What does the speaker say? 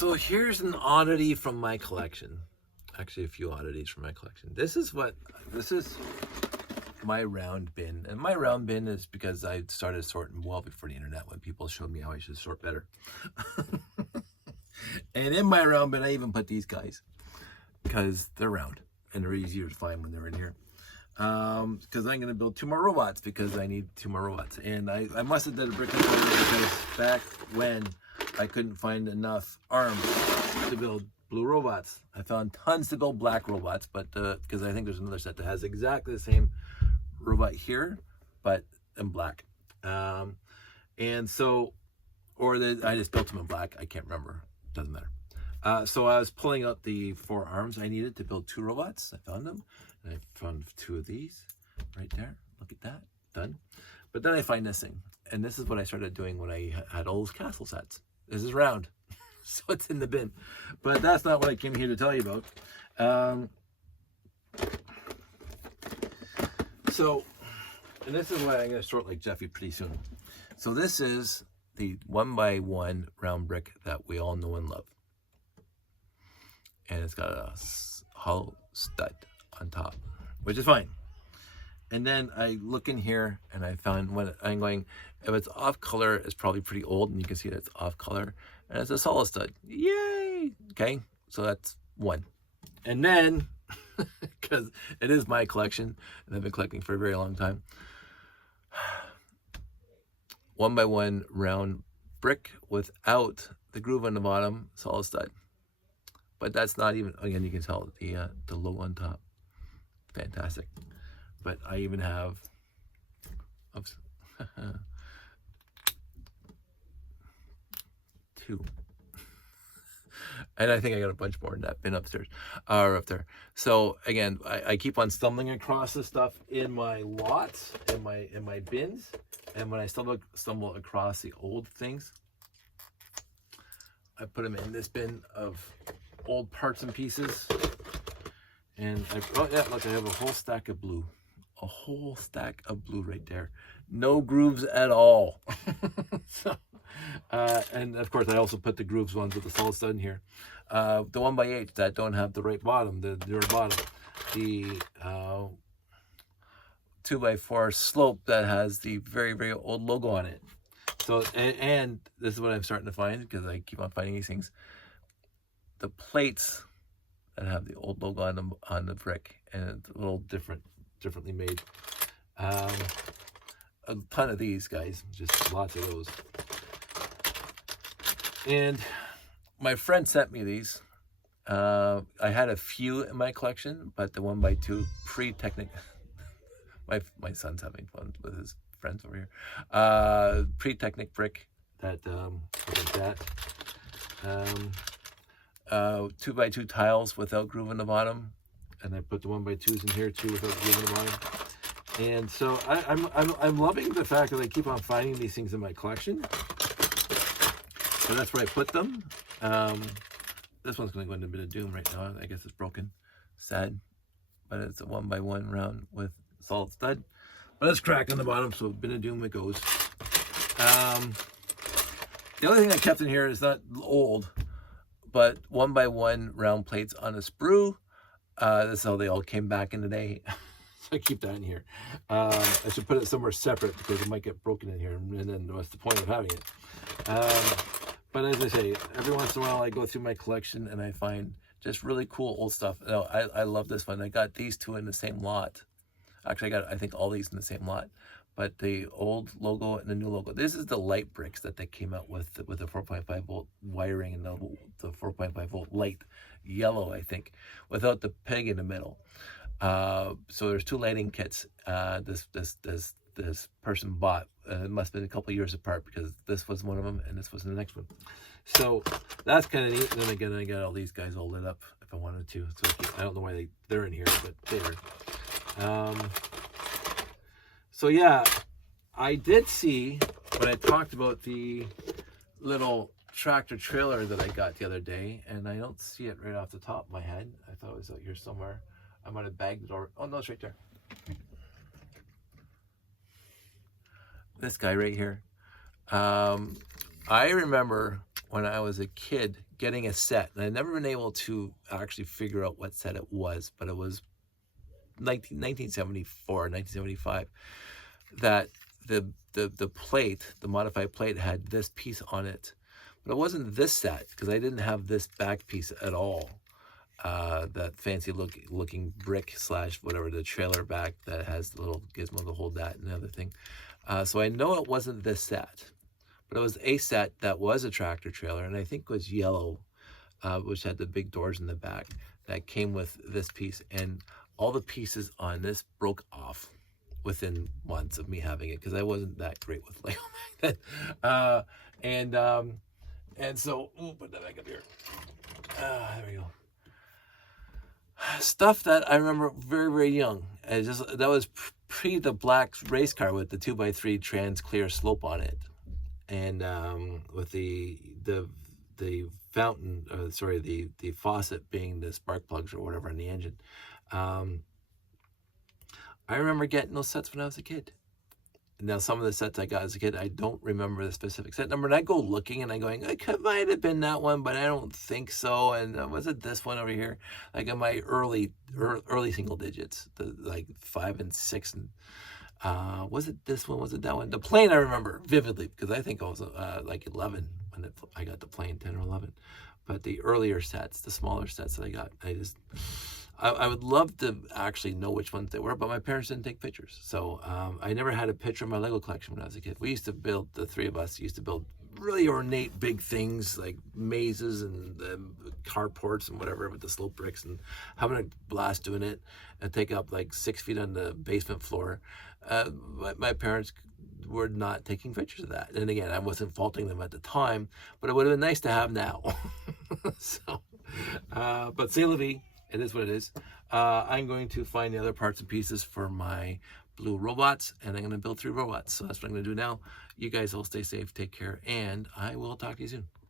So here's an oddity from my collection. Actually, a few oddities from my collection. This is my round bin. And my round bin is because I started sorting well before the internet, when people showed me how I should sort better. And in my round bin, I even put these guys because they're round and they're easier to find when they're in here. Because I'm going to build 2 more robots because I need 2 more robots. And I must have done a brick and mortar because back when I couldn't find enough arms to build blue robots, I found tons to build black robots, but because I think there's another set that has exactly the same robot here, but in black. And so, I just built them in black. I can't remember. Doesn't matter. So I was pulling out the 4 arms I needed to build 2 robots. I found them. And I found 2 of these right there. Look at that. Done. But then I find this thing. And this is what I started doing when I had all those castle sets. This is round. So it's in the bin. But that's not what I came here to tell you about. And this is why I'm going to sort like Jeffy pretty soon. So this is the 1x1 round brick that we all know and love. And it's got a hollow stud on top, which is fine. And then I look in here and I found when I'm going, if it's off color, it's probably pretty old, and you can see that it's off color, and it's a solid stud. Yay! Okay, so that's 1. And then, because it is my collection, and I've been collecting for a very long time, 1x1 round brick without the groove on the bottom, solid stud. But that's not even, again, you can tell the logo on top. Fantastic. But I even have, oops, 2. And I think I got a bunch more in that bin upstairs, or up there. So again, I keep on stumbling across this stuff in my lots, in my bins. And when I stumble across the old things, I put them in this bin of old parts and pieces. And oh yeah, look, I have a whole stack of blue. A whole stack of blue right there. No grooves at all. So, and of course, I also put the grooves ones with the solid stud in here. The 1x8 that don't have the right bottom, the bottom. The 2x4 slope that has the very, very old logo on it. So, and this is what I'm starting to find, because I keep on finding these things. The plates that have the old logo on the brick, and it's a little differently made. A ton of these guys, just lots of those. And my friend sent me these. I had a few in my collection, but the 1x2 pre-Technic. My son's having fun with his friends over here. Pre-Technic brick that like that. 2x2 tiles without groove in the bottom, and I put the 1x2s in here too without groove in the bottom. And so I'm loving the fact that I keep on finding these things in my collection, and that's where I put them. This one's going to go into a bit of doom right now. I guess it's broken, sad, but it's a 1x1 round with solid stud, but it's cracked on the bottom, so a bit of doom it goes. The other thing I kept in here is not old, but 1x1 round plates on a sprue. This is how they all came back in the day. So I keep that in here. I should put it somewhere separate because it might get broken in here, and then what's the point of having it? But as I say, every once in a while I go through my collection and I find just really cool old stuff. No, I love this one. I got these 2 in the same lot. Actually, I think all these in the same lot. But the old logo and the new logo. This is the light bricks that they came out with the 4.5 volt wiring and the 4.5 volt light yellow, I think, without the peg in the middle. So there's 2 lighting kits. This person bought. It must have been a couple years apart, because this was one of them and this was the next one. So that's kind of neat. And then again, I got all these guys all lit up if I wanted to. So I don't know why they're in here, but they're. So yeah, I did see when I talked about the little tractor trailer that I got the other day, and I don't see it right off the top of my head. I thought it was out here somewhere. I might have bagged it over. Oh no, it's right there. This guy right here. I remember when I was a kid getting a set, and I'd never been able to actually figure out what set it was, but it was 1974, 1975, that the plate, the modified plate, had this piece on it. But it wasn't this set, because I didn't have this back piece at all. That fancy looking brick slash whatever, the trailer back that has the little gizmo to hold that and the other thing. So I know it wasn't this set, but it was a set that was a tractor trailer, and I think was yellow, which had the big doors in the back, that came with this piece. And all the pieces on this broke off within months of me having it, because I wasn't that great with Lego back then. And so, put that back up here. There we go. Stuff that I remember very, very young. And that was pre the black race car with the 2x3 trans clear slope on it, and with the fountain, the faucet being the spark plugs or whatever in the engine. I remember getting those sets when I was a kid. Now, some of the sets I got as a kid, I don't remember the specific set number. And I go looking and I'm going, it might have been that one, but I don't think so. And was it this one over here? Like in my early single digits, like 5 and 6. And was it this one? Was it that one? The plane I remember vividly, because I think I was like 11 when I got the plane, 10 or 11. But the earlier sets, the smaller sets that I got, I would love to actually know which ones they were, but my parents didn't take pictures. So I never had a picture of my Lego collection when I was a kid. We used to build, the three of us used to build really ornate big things like mazes and carports and whatever with the slope bricks, and having a blast doing it, and take up like 6 feet on the basement floor. My parents were not taking pictures of that. And again, I wasn't faulting them at the time, but it would have been nice to have now. So, but c'est la vie. It is what it is. I'm going to find the other parts and pieces for my blue robots, and I'm going to build 3 robots. So that's what I'm going to do now. You guys all stay safe, take care, and I will talk to you soon.